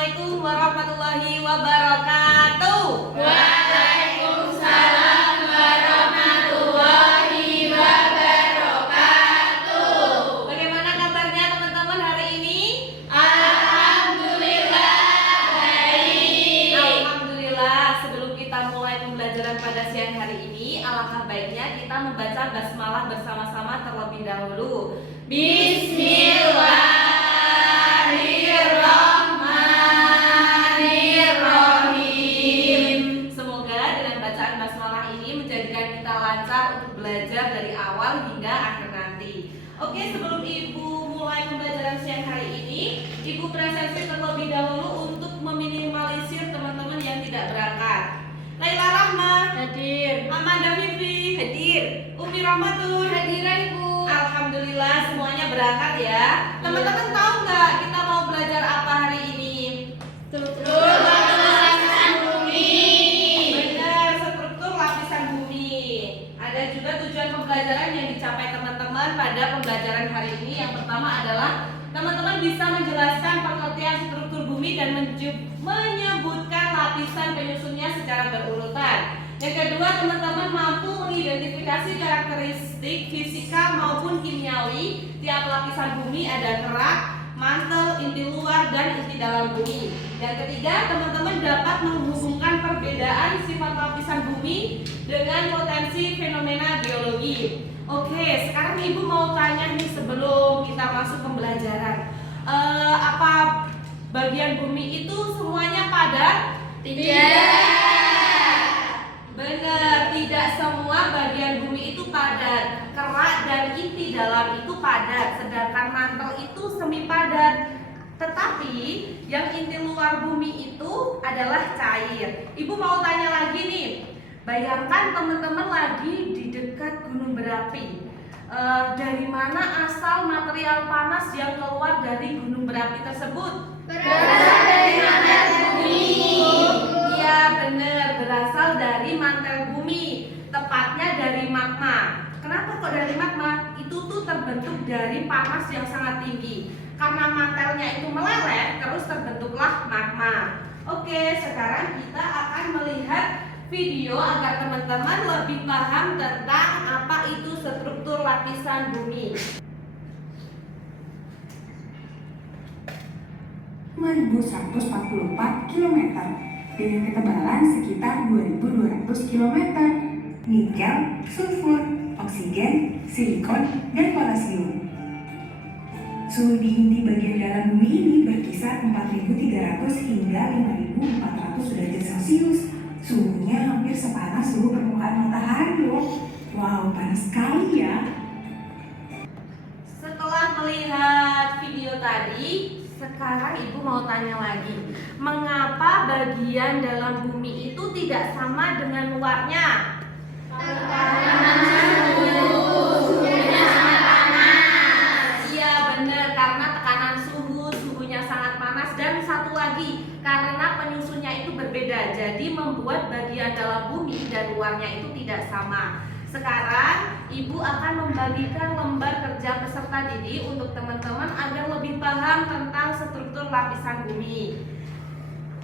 Assalamualaikum warahmatullahi wabarakatuh. Waalaikumsalam warahmatullahi wabarakatuh. Bagaimana kabarnya teman-teman hari ini? Alhamdulillah baik. Alhamdulillah. Sebelum kita mulai pembelajaran pada siang hari ini, alangkah baiknya kita membaca basmalah bersama-sama terlebih dahulu. Bismillahirrahmanirrahim. Semoga dengan bacaan basmalah ini menjadikan kita lancar untuk belajar dari awal hingga akhir nanti. Oke, sebelum Ibu mulai pembelajaran siang hari ini, Ibu presentasi terlebih dahulu untuk meminimalisir teman-teman yang tidak berangkat. Laila Rahma Hadir. Amanda Vivi hadir. Umi Rahmatul Hadiran Ibu. Alhamdulillah semuanya berangkat ya. Teman-teman tahu nggak kita mau belajar apa hari ini? Struktur lapisan bumi. Benar, struktur lapisan bumi. Ada juga tujuan pembelajaran yang dicapai teman-teman pada pembelajaran hari ini. Yang pertama adalah teman-teman bisa menjelaskan pengertian struktur bumi dan menyebutkan lapisan penyusunnya secara berurutan. Yang kedua, teman-teman mampu mengidentifikasi karakteristik fisika maupun kimiawi tiap lapisan bumi, ada kerak, mantel, inti luar, dan inti dalam bumi. Yang ketiga, teman-teman dapat menghubungkan perbedaan sifat lapisan bumi dengan potensi fenomena geologi. Oke, sekarang Ibu mau tanya nih sebelum kita masuk pembelajaran. Apa bagian bumi itu semuanya padat? Tidak. Benar, tidak semua bagian bumi itu padat. Kerak dan inti dalam itu padat, sedangkan mantel itu semi padat. Tetapi yang inti luar bumi itu adalah cair. Ibu mau tanya lagi nih. Bayangkan teman-teman lagi di dekat gunung berapi. Dari mana asal material panas yang keluar dari gunung berapi tersebut? Berasal dari mantel bumi. Iya benar, berasal dari mantel bumi, tepatnya dari magma. Kenapa kok dari magma? Itu tuh terbentuk dari panas yang sangat tinggi. Karena mantelnya itu meleleh, terus terbentuklah magma. Oke, sekarang kita akan melihat video agar teman-teman lebih paham tentang apa itu struktur lapisan bumi. 2144 km dengan ketebalan sekitar 2200 km. Nikel, sulfur, oksigen, silikon, dan potasium. Suhu di inti bagian dalam bumi ini berkisar 4300 hingga 5400 derajat Celcius. Suhunya hampir sepanas suhu permukaan matahari loh. Wow, panas sekali ya. Setelah melihat video tadi, sekarang Ibu mau tanya lagi, mengapa bagian dalam bumi itu tidak sama dengan luarnya? Iya benar, karena tekanan suhunya sangat panas, dan satu lagi karena penyusunnya itu berbeda, jadi membuat bagian dalam bumi dan luarnya itu tidak sama. Sekarang Ibu akan membagikan lembar kerja peserta didik untuk teman-teman agar lebih paham tentang struktur lapisan bumi.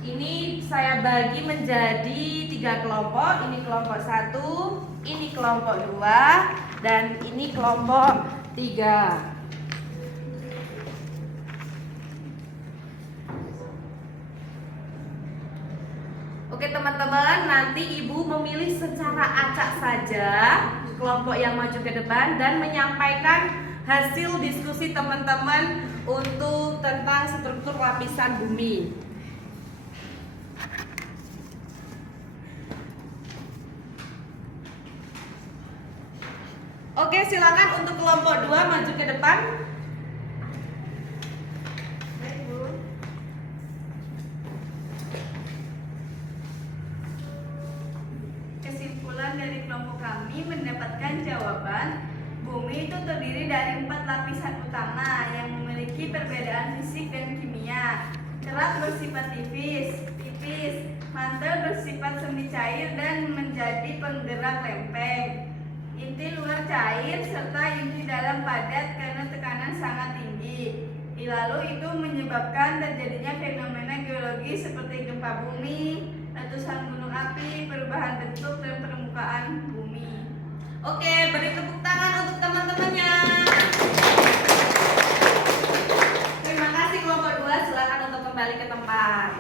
Ini saya bagi menjadi 3 kelompok. Ini kelompok 1, ini kelompok 2, dan ini kelompok 3. Oke teman-teman, nanti Ibu memilih secara acak saja kelompok yang maju ke depan dan menyampaikan hasil diskusi teman-teman untuk tentang struktur lapisan bumi. Oke, silakan untuk kelompok 2 maju ke depan. Kesimpulan dari kelompok kami mendapatkan jawaban bumi itu terdiri dari 4 lapisan utama yang memiliki perbedaan fisik dan kimia. Kerak bersifat tipis, mantel bersifat semi cair dan menjadi penggerak lempeng. Inti luar cair serta inti dalam padat karena tekanan sangat tinggi. Lalu itu menyebabkan terjadinya fenomena geologi seperti gempa bumi, letusan gunung api, perubahan bentuk dan permukaan bumi. Oke, beri tepuk tangan untuk teman-temannya. Terima kasih kelompok 2, silakan untuk kembali ke tempat.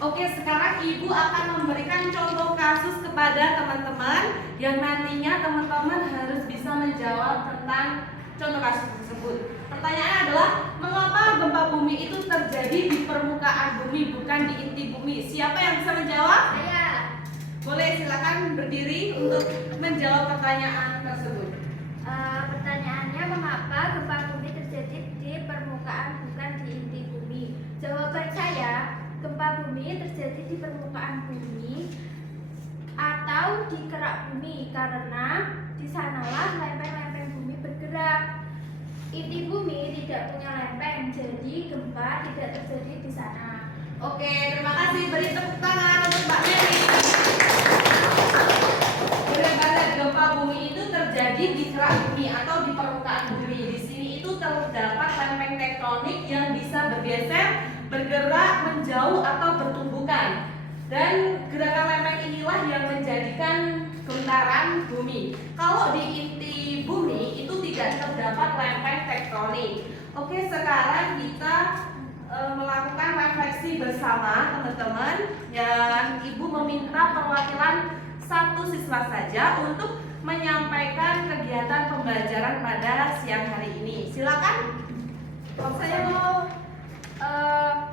Oke, sekarang Ibu akan memberikan contoh kasus kepada teman-teman yang nantinya teman-teman harus bisa menjawab tentang contoh kasus tersebut. Pertanyaannya adalah, mengapa gempa bumi itu terjadi di permukaan bumi bukan di inti bumi? Siapa yang bisa menjawab? Saya. Boleh, silakan berdiri untuk menjawab pertanyaan tersebut. Pertanyaannya, mengapa gempa bumi terjadi di permukaan bukan di inti bumi? Jawaban saya, gempa bumi terjadi di permukaan bumi atau di kerak bumi karena di sanalah lempeng-lempeng bumi bergerak. Inti bumi tidak punya lempeng, jadi gempa tidak terjadi di sana. Oke, terima kasih. Beri tepuk tangan untuk Mbak Mary. Benar banget, gempa bumi itu terjadi di kerak bumi atau di permukaan bumi. Di sini itu terdapat lempeng tektonik yang bisa bergeser, bergerak, menjauh atau bertumbukan. Dan gerakan lempeng inilah yang menjadikan gentaran bumi. Kalau di inti bumi itu tidak terdapat lempeng tektonik. Oke, sekarang kita melakukan refleksi bersama teman-teman. Dan Ibu meminta perwakilan satu siswa saja untuk menyampaikan kegiatan pembelajaran pada siang hari ini. Silakan.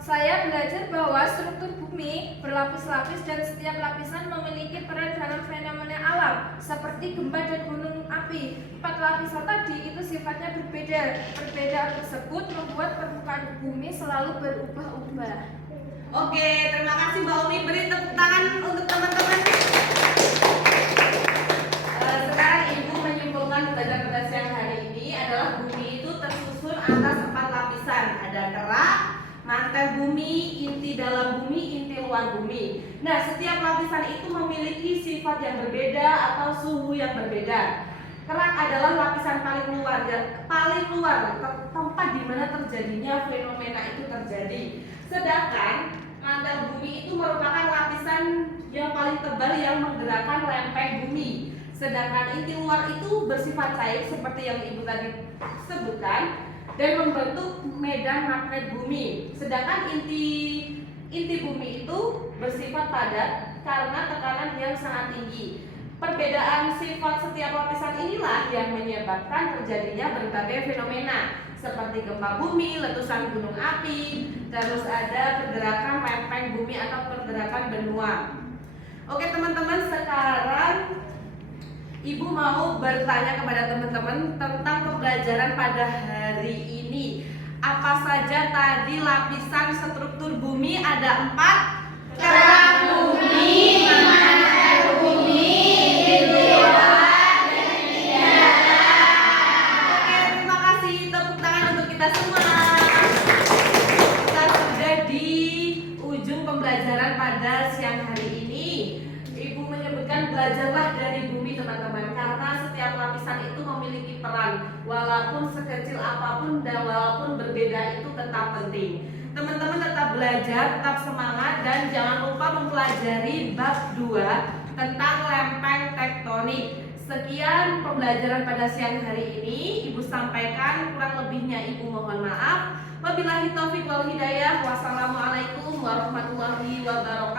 Saya belajar bahwa struktur bumi berlapis-lapis dan setiap lapisan memiliki peran dalam fenomena alam seperti gempa dan gunung api. 4 lapisan tadi itu sifatnya berbeda. Perbedaan tersebut membuat permukaan bumi selalu berubah-ubah. Oke, terima kasih Mbak Umi. Beri tepuk tangan untuk teman-teman. Sekarang Ibu menyimpulkan pelajaran pada siang hari ini adalah bumi itu tersusun atas 4 lapisan. Ada kerak, mantel bumi, inti dalam bumi, inti luar bumi. Nah, setiap lapisan itu memiliki sifat yang berbeda atau suhu yang berbeda. Kerak adalah lapisan paling luar, tempat di mana terjadinya fenomena itu terjadi. Sedangkan mantel bumi itu merupakan lapisan yang paling tebal yang menggerakkan lempeng bumi. Sedangkan inti luar itu bersifat cair seperti yang Ibu tadi sebutkan dan membentuk medan magnet bumi. Sedangkan inti bumi itu bersifat padat karena tekanan yang sangat tinggi. Perbedaan sifat setiap lapisan inilah yang menyebabkan terjadinya berbagai fenomena seperti gempa bumi, letusan gunung api, terus ada pergerakan lempeng bumi atau pergerakan benua. Oke teman-teman, sekarang Ibu mau bertanya kepada teman-teman tentang pembelajaran pada hari ini. Apa saja tadi lapisan struktur bumi? Ada 4. Kerak bumi, mantel bumi, inti luar, dan inti dalam. Oke, terima kasih. Tepuk tangan untuk kita semua. Kita sudah di ujung pembelajaran pada siang hari ini. Ibu menyebutkan belajarlah dari bumi teman-teman, karena setiap lapisan itu memiliki peran. Walaupun sekecil apapun dan walaupun berbeda itu tetap penting. Teman-teman tetap belajar, tetap semangat, dan jangan lupa mempelajari bab 2 tentang lempeng tektonik. Sekian pembelajaran pada siang hari ini. Ibu sampaikan, kurang lebihnya Ibu mohon maaf. Wabillahi taufiq wal hidayah. Wassalamualaikum warahmatullahi wabarakatuh.